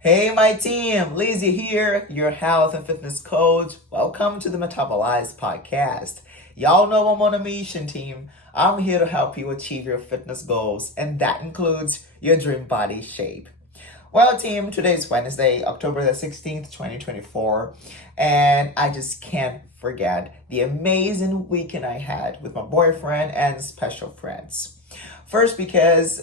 Hey, my team, Lizzie here, your health and fitness coach. Welcome to the Metabolize podcast. Y'all know I'm on a mission, team. I'm here to help you achieve your fitness goals, and that includes your dream body shape. Well, team, today is Wednesday, October the 16th, 2024, and I just can't forget the amazing weekend I had with my boyfriend and special friends. First, because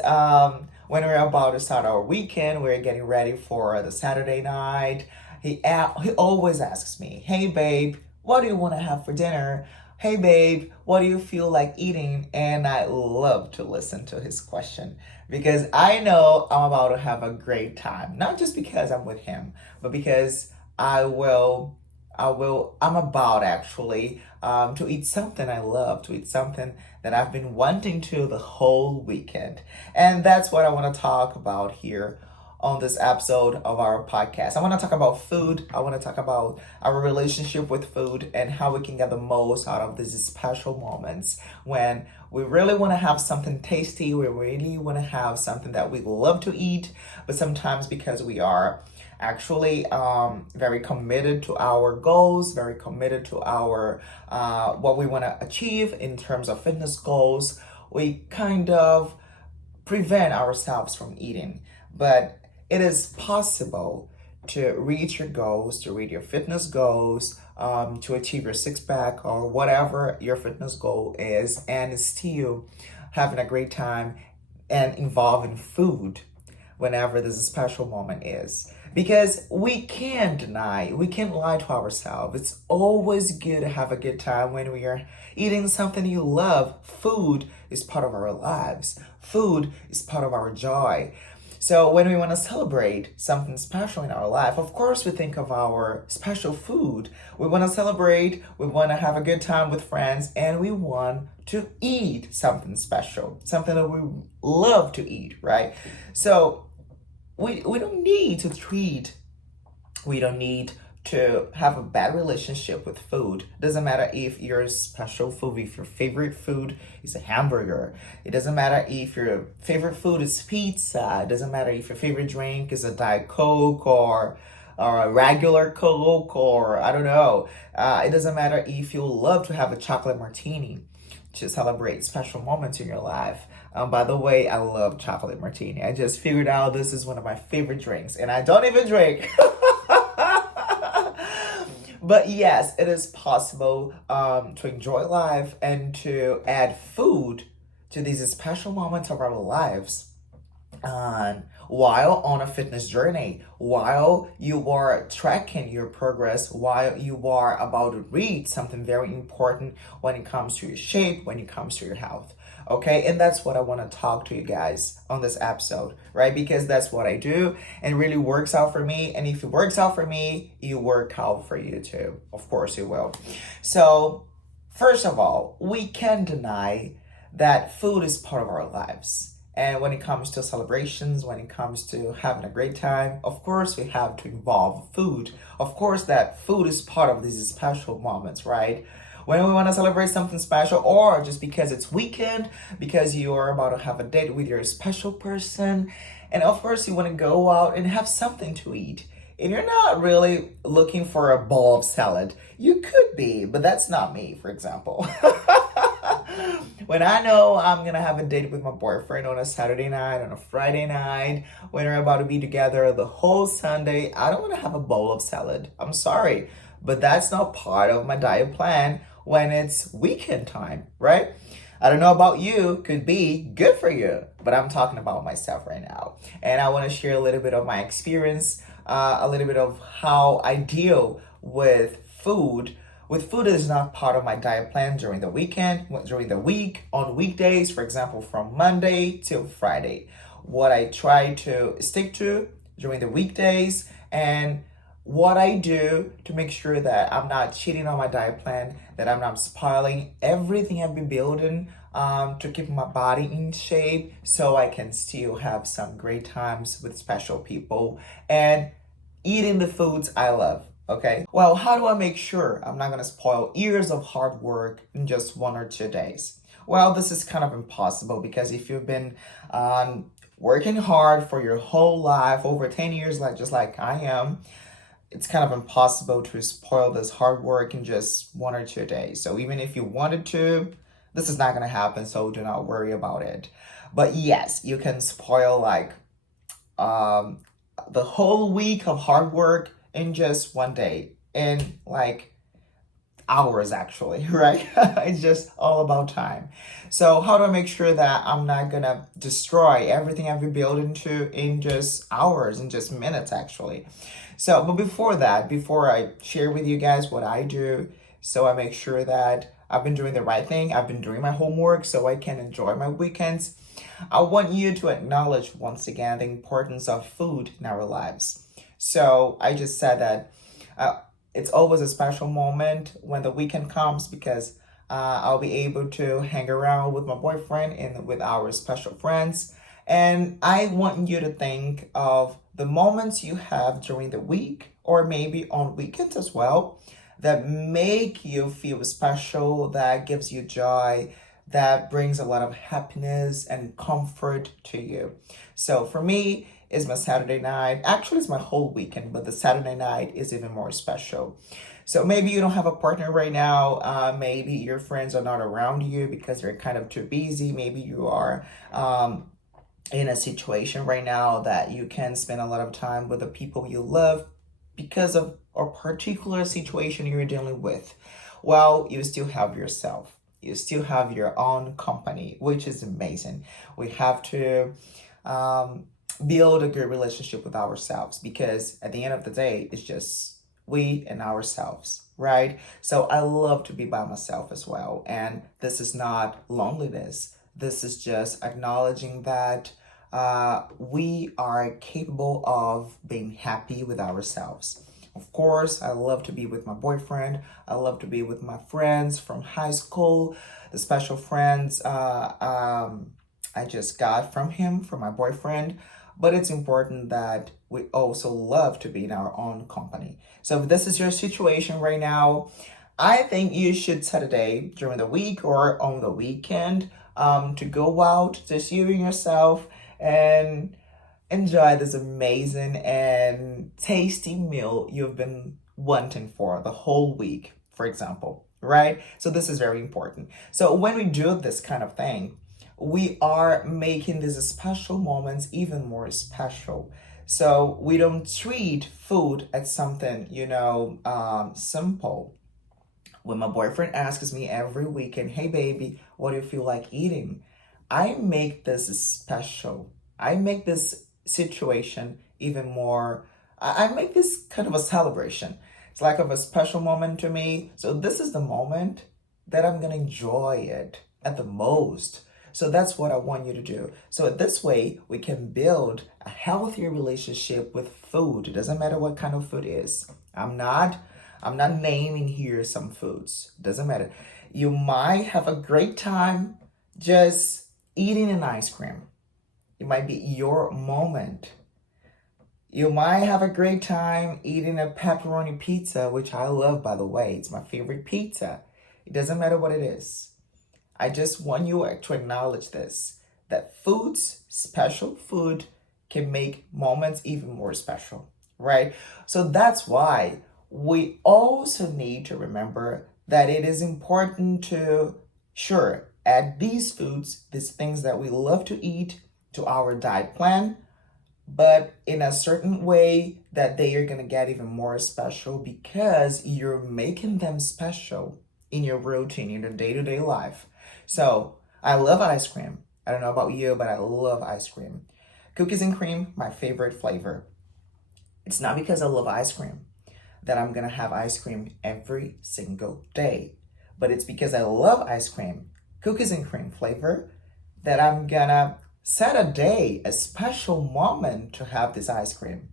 when we're about to start our weekend, we're getting ready for the Saturday night. He always asks me, "Hey, babe, what do you want to have for dinner? Hey, babe, what do you feel like eating?" And I love to listen to his question because I know I'm about to have a great time. Not just because I'm with him, but because I'm about actually to eat something I love, to eat something that I've been wanting to the whole weekend. And that's what I want to talk about here on this episode of our podcast. I want to talk about food. I want to talk about our relationship with food and how we can get the most out of these special moments when we really want to have something tasty. We really want to have something that we love to eat, but sometimes because we are actually very committed to our goals, very committed to our what we want to achieve in terms of fitness goals, we kind of prevent ourselves from eating. But it is possible to reach your goals, to reach your fitness goals, to achieve your six pack or whatever your fitness goal is, and still having a great time and involving food whenever this special moment is. Because we can't deny, we can't lie to ourselves. It's always good to have a good time when we are eating something you love. Food is part of our lives, food is part of our joy. So when we want to celebrate something special in our life, of course we think of our special food. We want to celebrate, we want to have a good time with friends, and we want to eat something special, something that we love to eat, right? So we don't need to treat, we don't need to have a bad relationship with food. Doesn't matter if your special food, if your favorite food is a hamburger. It doesn't matter if your favorite food is pizza. It doesn't matter if your favorite drink is a Diet Coke or a regular Coke or I don't know. It doesn't matter if you love to have a chocolate martini to celebrate special moments in your life. By the way, I love chocolate martini. I just figured out this is one of my favorite drinks, and I don't even drink. But yes, it is possible to enjoy life and to add food to these special moments of our lives. While on a fitness journey, while you are tracking your progress, while you are about to read something very important when it comes to your shape, when it comes to your health. Okay, and that's what I want to talk to you guys on this episode, right? Because that's what I do and it really works out for me. And if it works out for me, it work out for you too. Of course, it will. So, first of all, we can't deny that food is part of our lives. And when it comes to celebrations, when it comes to having a great time, of course, we have to involve food. Of course, that food is part of these special moments, right? When we want to celebrate something special, or just because it's weekend, because you are about to have a date with your special person, and of course, you want to go out and have something to eat. And you're not really looking for a bowl of salad. You could be, but that's not me, for example. When I know I'm gonna have a date with my boyfriend on a Saturday night, on a Friday night, when we're about to be together the whole Sunday, I don't wanna have a bowl of salad. I'm sorry, but that's not part of my diet plan when it's weekend time, right? I don't know about you, could be good for you, but I'm talking about myself right now. And I wanna share a little bit of my experience, a little bit of how I deal with food is not part of my diet plan during the weekend, during the week, on weekdays, for example, from Monday till Friday. What I try to stick to during the weekdays and what I do to make sure that I'm not cheating on my diet plan, that I'm not spoiling everything I've been building to keep my body in shape so I can still have some great times with special people and eating the foods I love. Okay. Well, how do I make sure I'm not going to spoil years of hard work in just 1 or 2 days? Well, this is kind of impossible because if you've been working hard for your whole life, over 10 years, like just like I am, it's kind of impossible to spoil this hard work in just 1 or 2 days. So even if you wanted to, this is not going to happen. So do not worry about it. But yes, you can spoil like um, the whole week of hard work in just 1 day, in like hours actually, right? It's just all about time. So how do I make sure that I'm not gonna destroy everything I've built into in just hours, in just minutes actually? So, but before that, before I share with you guys what I do, so I make sure that I've been doing the right thing, I've been doing my homework so I can enjoy my weekends. I want you to acknowledge once again the importance of food in our lives. So I just said that uh, it's always a special moment when the weekend comes because I'll be able to hang around with my boyfriend and with our special friends. And I want you to think of the moments you have during the week or maybe on weekends as well that make you feel special, that gives you joy, that brings a lot of happiness and comfort to you. So for me, it's my Saturday night. Actually, it's my whole weekend, but the Saturday night is even more special. So maybe you don't have a partner right now. Maybe your friends are not around you because they're kind of too busy. Maybe you are in a situation right now that you can spend a lot of time with the people you love because of a particular situation you're dealing with. Well, you still have yourself. You still have your own company, which is amazing. We have to um, build a good relationship with ourselves because at the end of the day, it's just we and ourselves, right? So I love to be by myself as well. And this is not loneliness. This is just acknowledging that we are capable of being happy with ourselves. Of course, I love to be with my boyfriend. I love to be with my friends from high school, the special friends I just got from him, from my boyfriend. But it's important that we also love to be in our own company. So if this is your situation right now, I think you should set a day during the week or on the weekend to go out, just you and yourself, and enjoy this amazing and tasty meal you've been wanting for the whole week, for example, right? So this is very important. So when we do this kind of thing, we are making these special moments even more special. So we don't treat food as something, simple. When my boyfriend asks me every weekend, hey baby, what do you feel like eating? I make this special. I make this situation even more, I make this kind of a celebration. It's like of a special moment to me. So this is the moment that I'm gonna enjoy it at the most. So that's what I want you to do. So this way we can build a healthier relationship with food. It doesn't matter what kind of food it is. I'm not naming here some foods. Doesn't matter. You might have a great time just eating an ice cream. It might be your moment. You might have a great time eating a pepperoni pizza, which I love, by the way. It's my favorite pizza. It doesn't matter what it is. I just want you to acknowledge this, that foods, special food, can make moments even more special, right? So that's why we also need to remember that it is important to, sure, add these foods, these things that we love to eat, to our diet plan, but in a certain way that they are going to get even more special because you're making them special in your routine, in your day-to-day life. So I love ice cream. I don't know about you, but I love ice cream. Cookies and cream, my favorite flavor. It's not because I love ice cream that I'm gonna have ice cream every single day, but it's because I love ice cream, cookies and cream flavor, that I'm gonna set a day, a special moment to have this ice cream.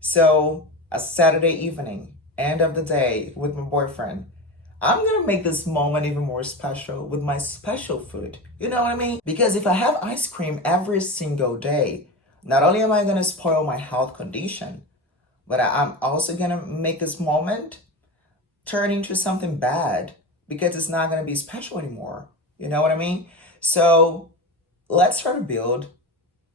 So a Saturday evening, end of the day with my boyfriend, I'm gonna make this moment even more special with my special food. You know what I mean? Because if I have ice cream every single day, not only am I gonna spoil my health condition, but I'm also gonna make this moment turn into something bad because it's not gonna be special anymore. You know what I mean? So let's try to build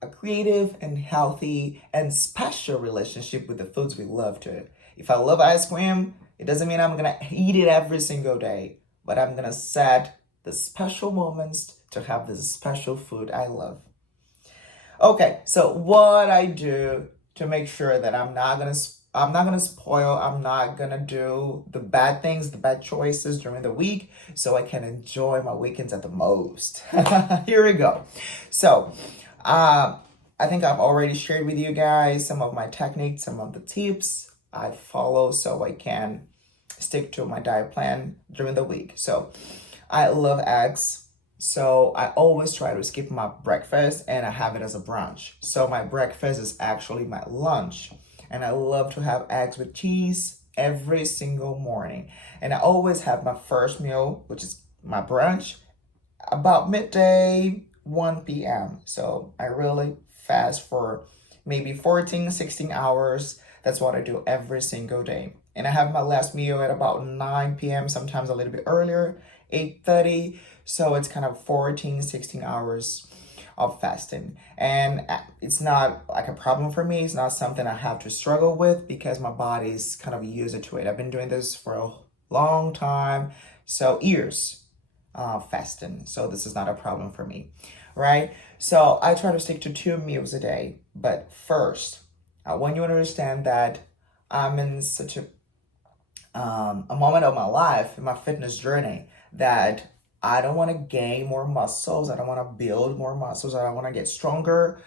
a creative and healthy and special relationship with the foods we love too. If I love ice cream, it doesn't mean I'm gonna eat it every single day, but I'm gonna set the special moments to have this special food I love. Okay, so what I do to make sure that I'm not gonna spoil, I'm not gonna do the bad things, the bad choices during the week, so I can enjoy my weekends at the most. Here we go. So, I think I've already shared with you guys some of my techniques, some of the tips I follow so I can stick to my diet plan during the week. So, I love eggs. So I always try to skip my breakfast and I have it as a brunch. So my breakfast is actually my lunch. And I love to have eggs with cheese every single morning. And I always have my first meal, which is my brunch, about midday, 1 p.m. So I really fast for maybe 14, 16 hours. That's what I do every single day. And I have my last meal at about 9 p.m., sometimes a little bit earlier, 8:30. So it's kind of 14, 16 hours of fasting. And it's not like a problem for me. It's not something I have to struggle with because my body's kind of used to it. I've been doing this for a long time, so years fasting. So this is not a problem for me, right? So I try to stick to 2 meals a day. But first, I want you to understand that I'm in such a moment of my life, in my fitness journey, that I don't want to gain more muscles. I don't want to build more muscles. I don't want to get stronger.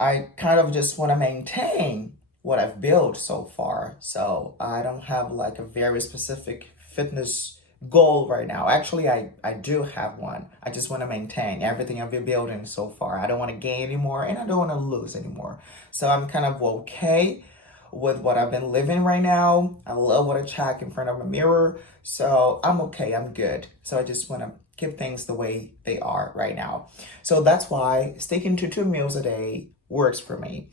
I kind of just want to maintain what I've built so far. So I don't have like a very specific fitness goal right now. Actually, I do have one. I just want to maintain everything I've been building so far. I don't want to gain anymore and I don't want to lose anymore. So I'm kind of okay with what I've been living right now. I love what I check in front of a mirror. So I'm okay. I'm good. So I just want to keep things the way they are right now. So that's why sticking to 2 meals a day works for me.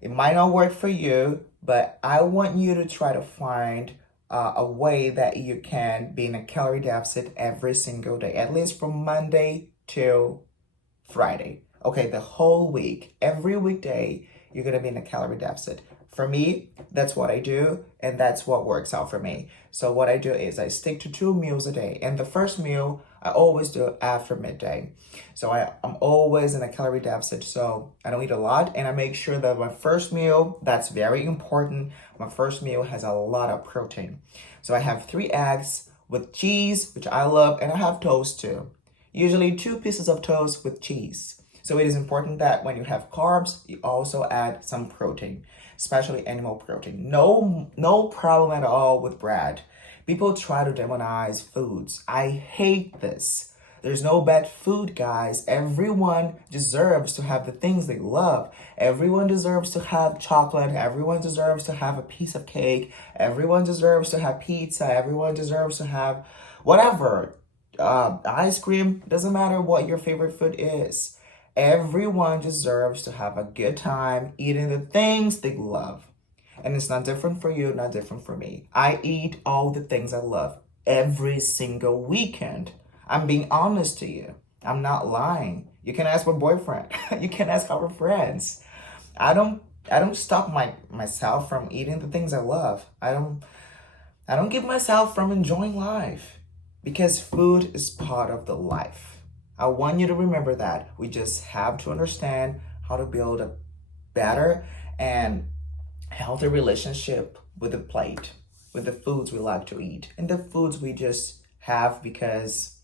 It might not work for you, but I want you to try to find a way that you can be in a calorie deficit every single day, at least from Monday till Friday. Okay, the whole week, every weekday, you're gonna be in a calorie deficit. For me, that's what I do, and that's what works out for me. So what I do is I stick to 2 meals a day, and the first meal I always do after midday. So I'm always in a calorie deficit, so I don't eat a lot, and I make sure that my first meal, that's very important, my first meal has a lot of protein. So I have 3 eggs with cheese, which I love, and I have toast too. Usually 2 pieces of toast with cheese. So it is important that when you have carbs, you also add some protein, especially animal protein. No problem at all with bread. People try to demonize foods. I hate this. There's no bad food, guys. Everyone deserves to have the things they love. Everyone deserves to have chocolate. Everyone deserves to have a piece of cake. Everyone deserves to have pizza. Everyone deserves to have whatever. Ice cream. Doesn't matter what your favorite food is. Everyone deserves to have a good time eating the things they love. And it's not different for you, not different for me. I eat all the things I love every single weekend. I'm being honest to you. I'm not lying. You can ask my boyfriend. You can ask our friends. I don't stop myself from eating the things I love. I don't give myself from enjoying life because food is part of the life. I want you to remember that. We just have to understand how to build a better and healthy relationship with the plate, with the foods we like to eat, and the foods we just have because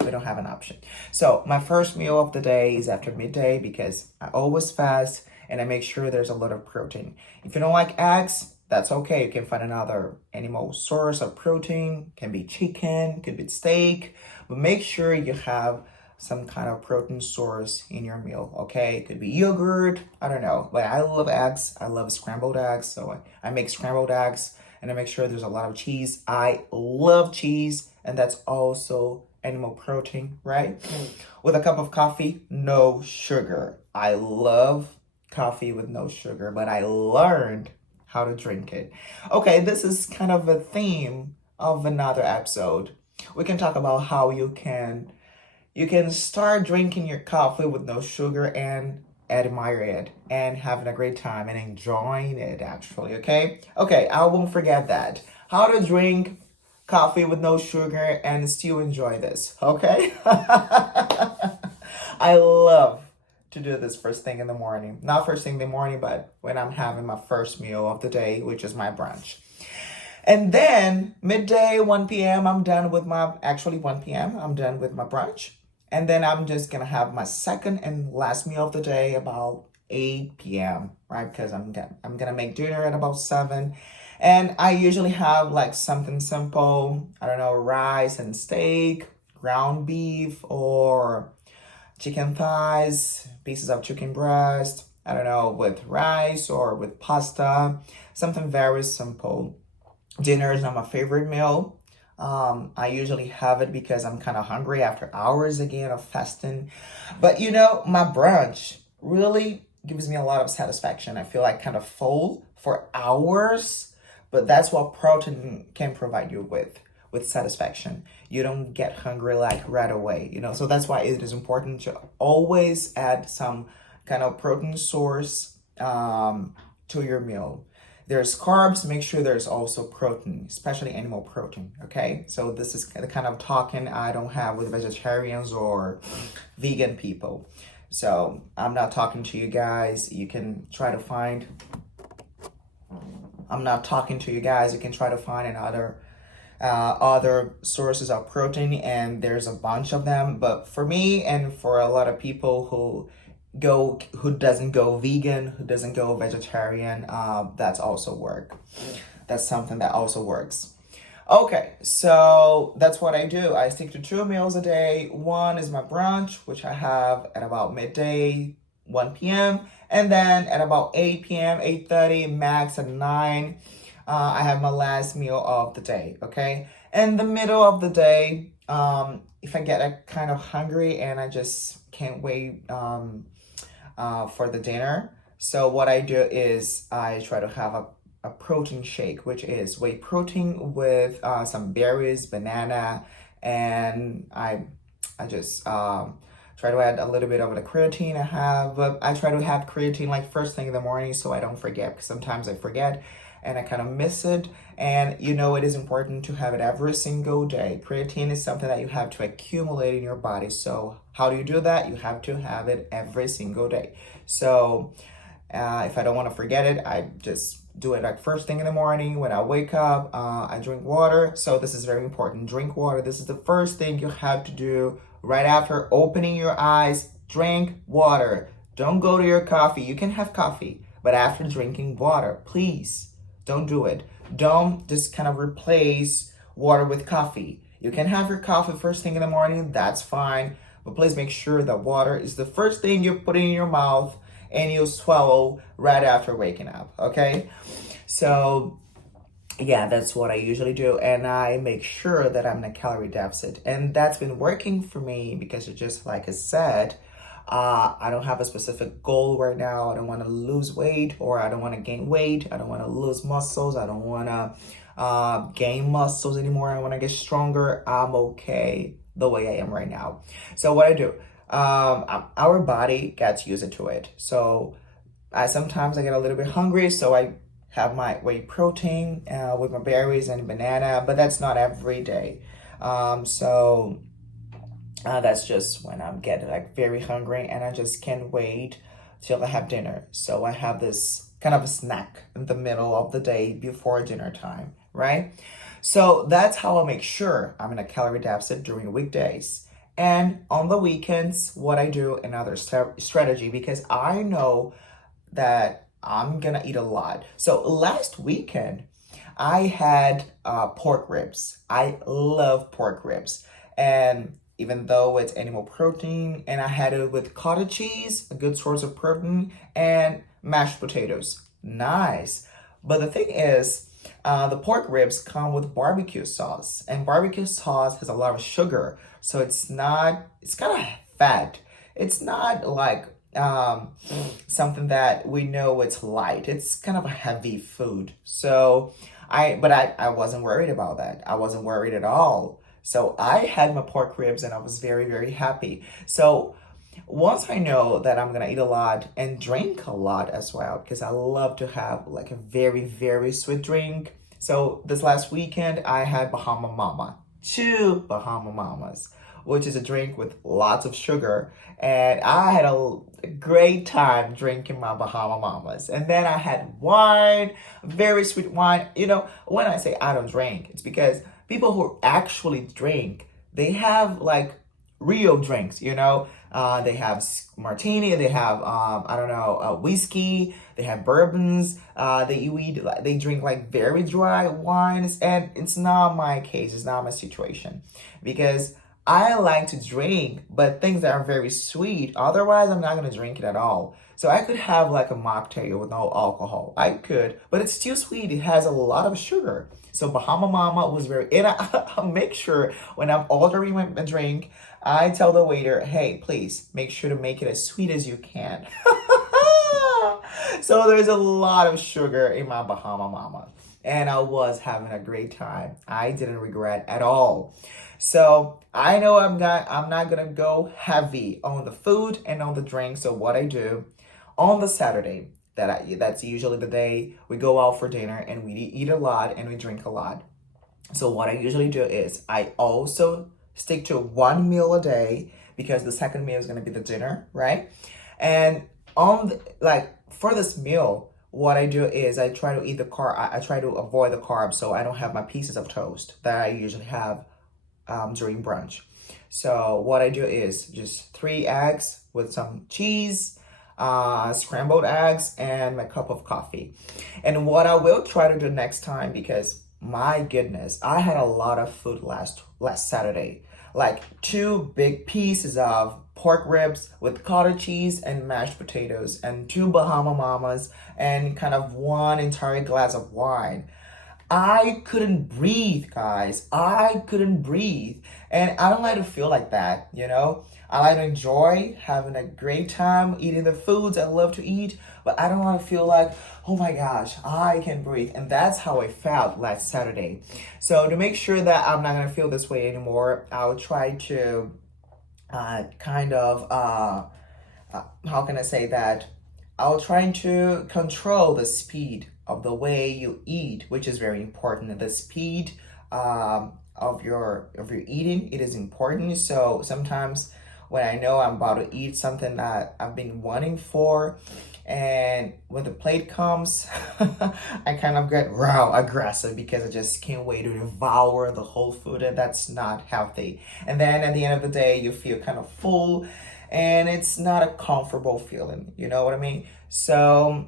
we don't have an option. So my first meal of the day is after midday because I always fast and I make sure there's a lot of protein. If you don't like eggs, that's okay. You can find another animal source of protein. Can be chicken, could be steak, but make sure you have some kind of protein source in your meal, okay? It could be yogurt, I don't know. But I love eggs. I love scrambled eggs, so I make scrambled eggs and I make sure there's a lot of cheese. I love cheese, and that's also animal protein, right? With a cup of coffee, no sugar. I love coffee with no sugar, but I learned how to drink it. Okay, this is kind of a theme of another episode. We can talk about how you can start drinking your coffee with no sugar and admire it and having a great time and enjoying it actually, okay? Okay, I won't forget that. How to drink coffee with no sugar and still enjoy this, okay? I love to do this first thing in the morning. Not first thing in the morning, but when I'm having my first meal of the day, which is my brunch. And then midday, 1 p.m., I'm done with my, actually 1 p.m., I'm done with my brunch. And then I'm just gonna have my second and last meal of the day about 8 p.m., right? Because I'm gonna make dinner at about 7. And I usually have like something simple, I don't know, rice and steak, ground beef, or chicken thighs, pieces of chicken breast, I don't know, with rice or with pasta, something very simple. Dinner is not my favorite meal. I usually have it because I'm kind of hungry after hours again of fasting. But you know, my brunch really gives me a lot of satisfaction. I feel like kind of full for hours, but that's what protein can provide you with satisfaction. You don't get hungry like right away, you know. So that's why it is important to always add some kind of protein source to your meal. There's carbs, make sure there's also protein, especially animal protein, okay? So this is the kind of talking I don't have with vegetarians or vegan people. So I'm not talking to you guys. You can try to find, I'm not talking to you guys. You can try to find another other sources of protein, and there's a bunch of them. But for me and for a lot of people who doesn't go vegan, who doesn't go vegetarian, that's also work. That's something that also works. Okay, so that's what I do. I stick to 2 meals a day. One is my brunch, which I have at about midday, 1 p.m. And then at about 8 p.m., 8:30, max at 9, I have my last meal of the day, okay? In the middle of the day, if I get a kind of hungry and I just can't wait for the dinner. So what I do is I try to have a protein shake, which is whey protein with some berries, banana, and I just try to add a little bit of the creatine I have. I try to have creatine like first thing in the morning so I don't forget, because sometimes I forget and I kind of miss it. And you know, it is important to have it every single day. Creatine is something that you have to accumulate in your body. So how do you do that? You have to have it every single day. So if I don't want to forget it, I just do it like first thing in the morning when I wake up. I drink water. So this is very important. Drink water. This is the first thing you have to do right after opening your eyes. Drink water. Don't go to your coffee. You can have coffee, but after drinking water, please don't do it. Don't just kind of replace water with coffee. You can have your coffee first thing in the morning. That's fine. But please make sure that water is the first thing you put in your mouth and you swallow right after waking up, okay? So yeah, that's what I usually do, and I make sure that I'm in a calorie deficit, and that's been working for me because it just like I said, I don't have a specific goal right now. I don't want to lose weight, or I don't want to gain weight. I don't want to lose muscles. I don't want to gain muscles anymore. I want to get stronger. I'm okay the way I am right now. So what I do, our body gets used to it. So sometimes I get a little bit hungry, so I have my whey protein with my berries and banana, but that's not every day. That's just when I'm getting like very hungry and I just can't wait till I have dinner. So I have this kind of a snack in the middle of the day before dinner time, right? So that's how I make sure I'm in a calorie deficit during weekdays. And on the weekends, what I do, another strategy, because I know that I'm gonna eat a lot. So last weekend, I had pork ribs. I love pork ribs. And even though it's animal protein, and I had it with cottage cheese, a good source of protein, and mashed potatoes. Nice. But the thing is, the pork ribs come with barbecue sauce, and barbecue sauce has a lot of sugar. So it's kind of fat. It's not like something that we know it's light. It's kind of a heavy food. So I wasn't worried about that. I wasn't worried at all. So I had my pork ribs and I was very, very happy. So once I know that I'm gonna eat a lot and drink a lot as well, because I love to have like a very, very sweet drink. So this last weekend, I had Bahama Mama, two Bahama Mamas, which is a drink with lots of sugar. And I had a great time drinking my Bahama Mamas. And then I had wine, very sweet wine. When I say I don't drink, it's because people who actually drink, they have like real drinks. They have martini, they have I don't know, whiskey, they have bourbons, they drink like very dry wines, and it's not my case, it's not my situation, because I like to drink, but things that are very sweet. Otherwise, I'm not gonna drink it at all. So I could have like a mocktail with no alcohol. I could, but it's still sweet. It has a lot of sugar. So Bahama Mama was and I make sure when I'm ordering a drink, I tell the waiter, hey, please make sure to make it as sweet as you can. So there's a lot of sugar in my Bahama Mama. And I was having a great time. I didn't regret at all. So I know I'm not gonna go heavy on the food and on the drink. So what I do on the Saturday, that's usually the day we go out for dinner and we eat a lot and we drink a lot. So what I usually do is I also stick to one meal a day, because the second meal is going to be the dinner, right? And for this meal, what I do is I try to eat the carb. I try to avoid the carbs, so I don't have my pieces of toast that I usually have during brunch. So what I do is just 3 eggs with some cheese, scrambled eggs, and my cup of coffee. And what I will try to do next time, because my goodness, I had a lot of food last Saturday. Like 2 big pieces of pork ribs with cottage cheese and mashed potatoes, and 2 Bahama Mamas, and kind of 1 entire glass of wine. I couldn't breathe, guys. I couldn't breathe. And I don't like to feel like that. I like to enjoy having a great time eating the foods I love to eat, but I don't want to feel like, oh my gosh, I can breathe. And that's how I felt last Saturday. So to make sure that I'm not going to feel this way anymore, I'll try to how can I say that? I'll try to control the speed of the way you eat, which is very important. The speed of your eating, it is important. So sometimes when I know I'm about to eat something that I've been wanting for, and when the plate comes, I kind of get raw aggressive because I just can't wait to devour the whole food, and that's not healthy. And then at the end of the day, you feel kind of full, and it's not a comfortable feeling. You know what I mean? So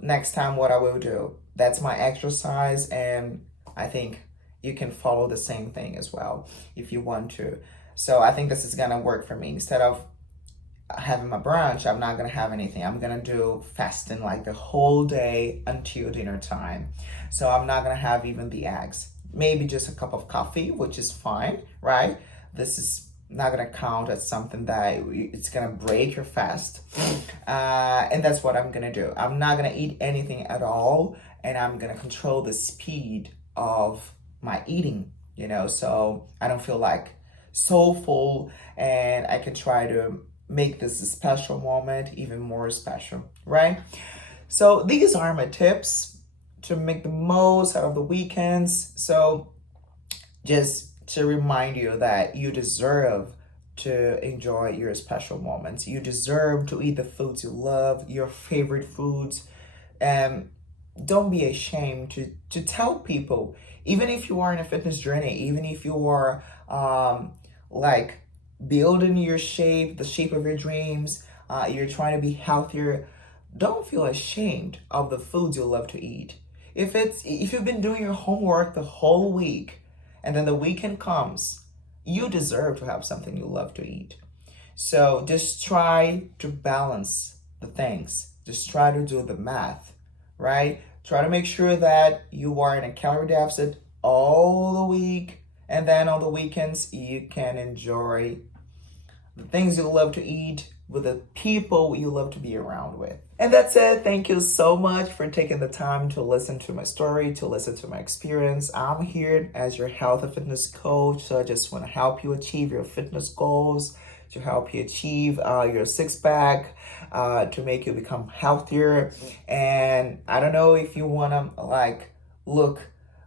next time, what I will do, that's my exercise, and I think you can follow the same thing as well if you want to. So I think this is gonna work for me. Instead of having my brunch, I'm not gonna have anything. I'm gonna do fasting like the whole day until dinner time. So I'm not gonna have even the eggs. Maybe just a cup of coffee, which is fine, right? This is not gonna count as something that it's gonna break your fast. And that's what I'm gonna do. I'm not gonna eat anything at all, and I'm gonna control the speed of my eating, so I don't feel like so full, and I can try to make this a special moment even more special, right? So these are my tips to make the most out of the weekends. So just to remind you that you deserve to enjoy your special moments. You deserve to eat the foods you love, your favorite foods. And don't be ashamed to tell people, even if you are in a fitness journey, even if you are like building your shape, the shape of your dreams, you're trying to be healthier, don't feel ashamed of the foods you love to eat. If you've been doing your homework the whole week and then the weekend comes, you deserve to have something you love to eat. So just try to balance the things. Just try to do the math, right? Try to make sure that you are in a calorie deficit all the week, and then on the weekends you can enjoy the things you love to eat with the people you love to be around with. And that's it. Thank you so much for taking the time to listen to my story, to listen to my experience. I'm here as your health and fitness coach, so I just want to help you achieve your fitness goals, to help you achieve your six pack, to make you become healthier. And I don't know if you want to like look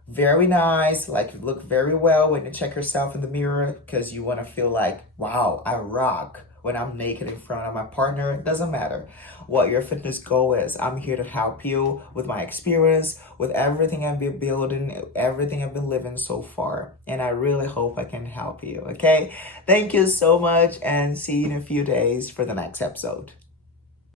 very nice, like look very well when you check yourself in the mirror because you want to feel like, wow, I rock when I'm naked in front of my partner. It doesn't matter what your fitness goal is. I'm here to help you with my experience, with everything I've been building, everything I've been living so far. And I really hope I can help you. Okay. Thank you so much and see you in a few days for the next episode.